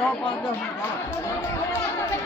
好，好，好，好，好，好，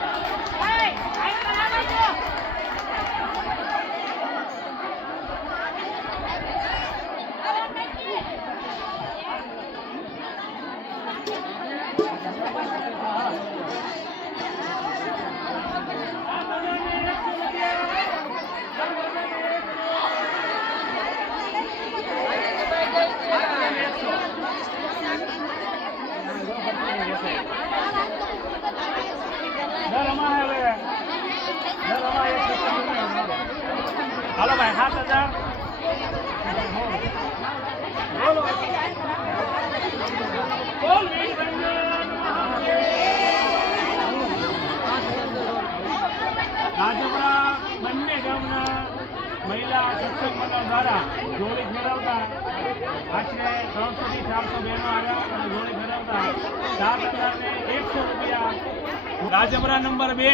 હાલો ભાઈ સાત હજાર. રાજપુરા બંને ગામના મહિલા મંડળ દ્વારા જોડી ફેરવતા આશરે ત્રણસો ચારસો બહેનો આવ્યા અને જોડી હજાર એકસો રૂપિયા. રાજપુરા નંબર બે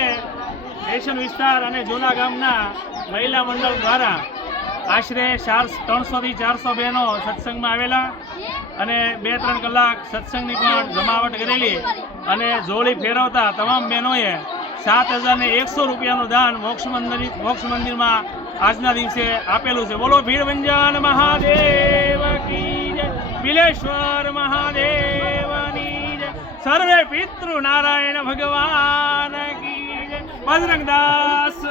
સ્ટેશન વિસ્તાર અને જૂના ગામના મહિલા મંડળ દ્વારા આશરે ચાર ત્રણસોથી ચારસો બહેનો સત્સંગમાં આવેલા અને બે ત્રણ કલાક સત્સંગની પણ જમાવટ કરેલી અને જોડી ફેરવતા તમામ બહેનોએ સાત હજારને એકસો રૂપિયાનું દાન મોક્ષ મંદિર, મોક્ષ મંદિરમાં આજના દિવસે આપેલું છે. બોલો ભીડભંજન મહાદેવ બિલેશ્વર મહાદેવની સર્વે પિતૃ નારાયણ ભગવાન. ਬਜਰੰਗ ਦਾਸ।